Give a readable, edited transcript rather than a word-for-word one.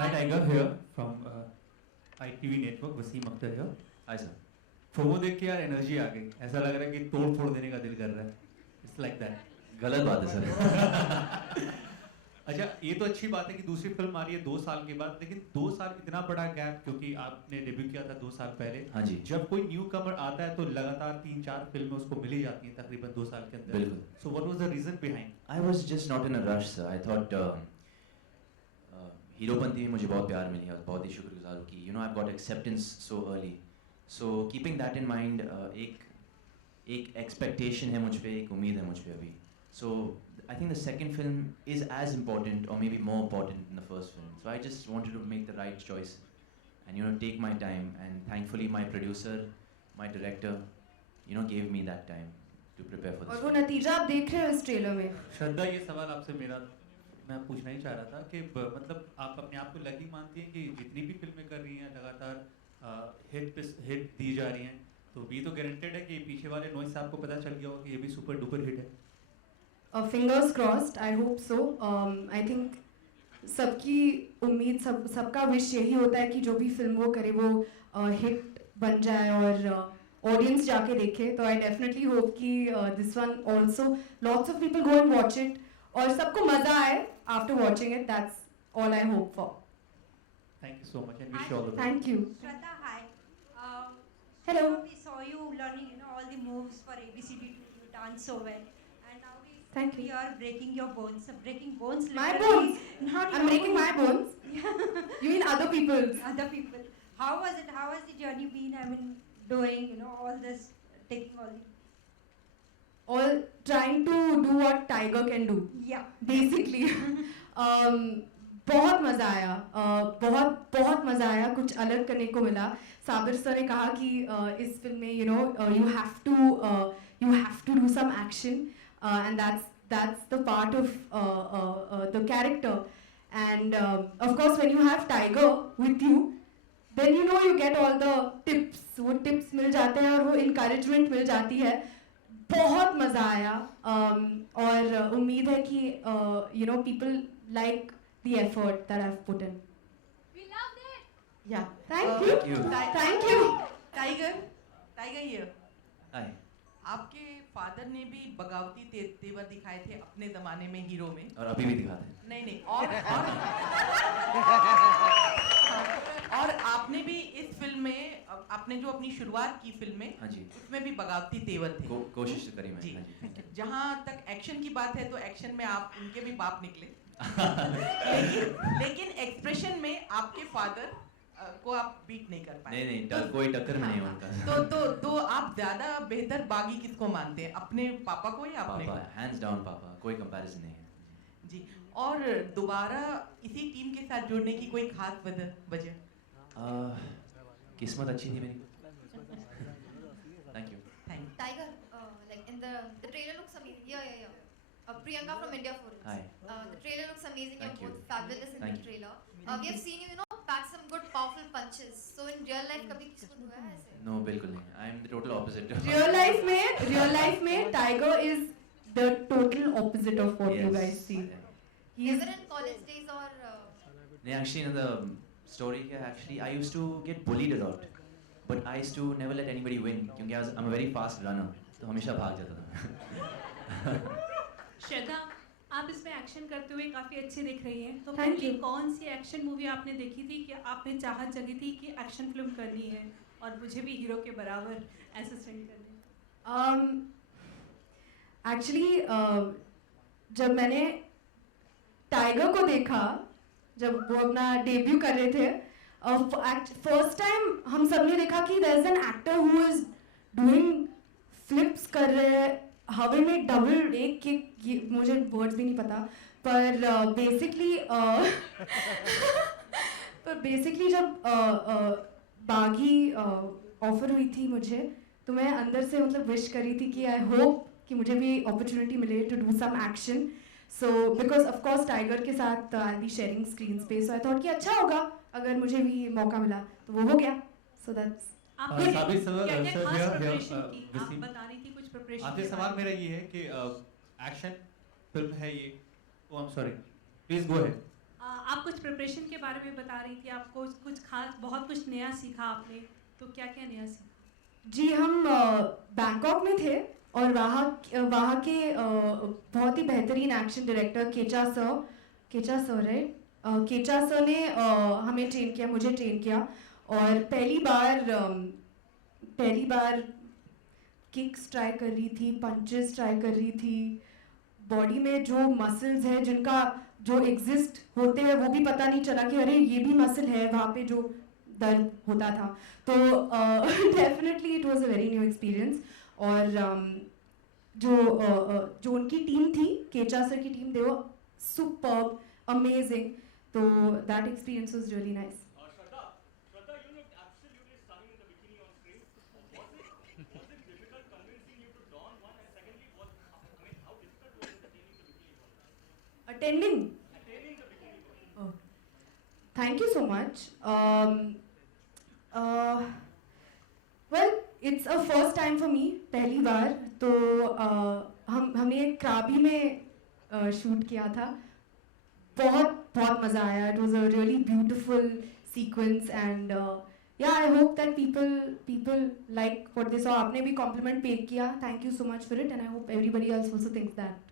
Hi Tiger here from ITV Network. Wasim Akhtar here. Hi sir. FOMO देख के यार energy आ गई. ऐसा लग रहा है कि तोड़ फोड़ देने का दिल कर रहा है. It's like that. गलत बात है सर. अच्छा, ये तो अच्छी बात है कि दूसरी फिल्म आ रही है 2 साल के बाद, लेकिन 2 साल इतना बड़ा गैप, क्योंकि आपने डेब्यू किया था 2 साल पहले. हाँ जी. जब कोई न्यू कमर आता है तो लगातार 3-4 फिल्में उसको मिली जाती हैं तकरीबन 2 साल के अंदर. बिल्कुल. So what was the reason behind? I was just not in a rush sir. I thought Heropanti में मुझे बहुत प्यार मिली और बहुत ही शुक्रगुजार हूँ कि I've got acceptance so early. So keeping that in mind, एक expectation है मुझ पे, एक उम्मीद है मुझ पे अभी. So I think the second film is as important or maybe more important than the first film. So I just wanted to make the right choice and take my time, and thankfully my producer, my director, gave me that time to prepare for this. और वो नतीजा आप देख रहे हो इस trailer में. श्रद्धा, ये सवाल आपसे मैं पूछना ही चाह रहा था कि मतलब आप अपने आप को लकी मानती हैं कि जितनी भी फिल्में कर रही हैं लगातार हिट दी जा रही हैं, तो ये तो गारंटेड है कि पीछे वाले नॉइस से आपको पता चल गया होगा कि ये भी सुपर डुपर हिट है. Fingers crossed, I hope so. I think सबकी उम्मीद, सबका विश यही होता है कि जो भी फिल्म वो करे वो हिट बन जाए और ऑडियंस जाके देखे. तो I definitely hope कि this one also lots of people go and watch it और सबको मजा आए after watching it. That's all I hope for. Thank you so much and wish you all the best. Thank you. Shraddha, hi. Hello. We saw you learning, all the moves for ABCD. You dance so well. And now Thank you. we are breaking your bones. Breaking bones. My literally, bones? Not I'm your breaking my bones? You mean other people's? Other people. How was it? How has the journey been? I mean, doing, all this, taking all the... All trying to do what Tiger can do. Yeah. Basically. बहुत मज़ा आया. बहुत मज़ा आया. कुछ अलग करने को मिला. साबिर सर ने कहा कि इस फिल्म में you have to do some action, and that's the part of the character. And of course when you have Tiger with you, then you get all the tips. वो tips मिल जाते हैं और वो encouragement मिल जाती है. बहुत मज़ा आया. और उम्मीद है कि people like the effort that I've put in. We loved it. Yeah. Thank you. Thank you. Tiger here. Hi. आपके फादर ने भी बगावती तेवर दिखाए थे अपने जमाने में हीरो में. और अभी भी दिखाते हैं. नहीं और आपने भी इस फिल्म में, आपने जो अपनी शुरुआत की फिल्म में, हाँ जी. उसमें भी बगावती तेवर थे. कोशिश करी मैं. जी. हाँ जी. जहाँ तक एक्शन की बात है तो एक्शन में आप उनके भी बाप निकले. लेकिन एक्सप्रेशन में आपके फादर को आप बीट नहीं कर पाए. नहीं, कोई टक्कर में नहीं उनका. तो आप ज्यादा बेहतर बागी किसको मानते हैं, अपने पापा को या अपने को? हैंड्स डाउन पापा, कोई कंपैरिजन नहीं है जी. और दोबारा इसी टीम के साथ जुड़ने की कोई खास वजह? किस्मत अच्छी थी मेरी. Thank you. Tiger, like in the trailer looks amazing. Yeah. Priyanka from India Forum. Hi. The trailer looks amazing. Thank You're you. both fabulous in Thank the you. trailer. We have seen you, pack some good powerful punches. So in real life, कभी किसको हुआ है ऐसे? No, बिल्कुल नहीं. I am the total opposite. Real life में Tiger is the total opposite of what you guys see. Either in college days or. नहीं, actually in the story actually I used to get bullied a lot, but I used to never let anybody win क्योंकि I'm a very fast runner, तो हमेशा भाग जाता था. श्रद्धा, आप इसमें action करते हुए काफ़ी अच्छी दिख रही हैं. तो Thank पहले you. कौन सी एक्शन मूवी आपने देखी थी कि आप में चाहत जगी थी कि एक्शन फिल्म करनी है और मुझे भी हीरो के बराबर असिस्टेंट करनी है? Actually जब मैंने टाइगर को देखा, जब वो अपना डेब्यू कर रहे थे, फर्स्ट टाइम हम सब ने देखा कि there is an actor who is doing flips कर रहे हैं हवा में, डबल एक किक, मुझे वर्ड्स भी नहीं पता, पर बेसिकली जब बागी ऑफर हुई थी मुझे, तो मैं अंदर से मतलब विश करी थी कि आई होप कि मुझे भी अपॉर्चुनिटी मिले to do some action. So because of course Tiger के साथ I be sharing screen space, so I thought कि अच्छा होगा अगर मुझे भी मौका मिला, तो वो हो गया. सो दैट्स आपने साबिर सर, क्या खास here, प्रिपरेशन की? आप वसीम, बता रही थी कुछ प्रिपरेशन. आपसे सवाल मेरा ये है कि एक्शन फिल्म है ये. I am sorry, please go ahead. आप कुछ प्रिपरेशन के बारे में बता रही थी, आपको कुछ खास बहुत कुछ नया सीखा आपने, तो क्या क्या नया सीखा? जी, हम बैंकॉक में थे और वहाँ के बहुत ही बेहतरीन एक्शन डायरेक्टर केचा सर है, केचा सर ने हमें ट्रेन किया, मुझे ट्रेन किया। और पहली बार किक्स ट्राई कर रही थी, पंचेस ट्राई कर रही थी, बॉडी में जो मसल्स है जिनका जो एग्जिस्ट होते हैं वो भी पता नहीं चला कि अरे ये भी मसल है वहाँ पे जो दर्द होता था। तो definitely it was a very new experience. और जो उनकी टीम थी, केचा सर की टीम, दे वर सुपर्ब, अमेजिंग। तो that experience was really nice. Shraddha, you looked absolutely stunning in the bikini on screen. Was it difficult convincing you to don one? And secondly, how difficult was it attaining the bikini? Attending? Attaining the bikini. Oh. Thank you so much. Well, it's a first time for me, पहली बार। तो हमने क्राबी में shoot किया था, बहुत मज़ा आया। It was a really beautiful sequence and yeah, I hope that people like what they saw. आपने भी compliment pay किया, thank you so much for it, and I hope everybody else also thinks that.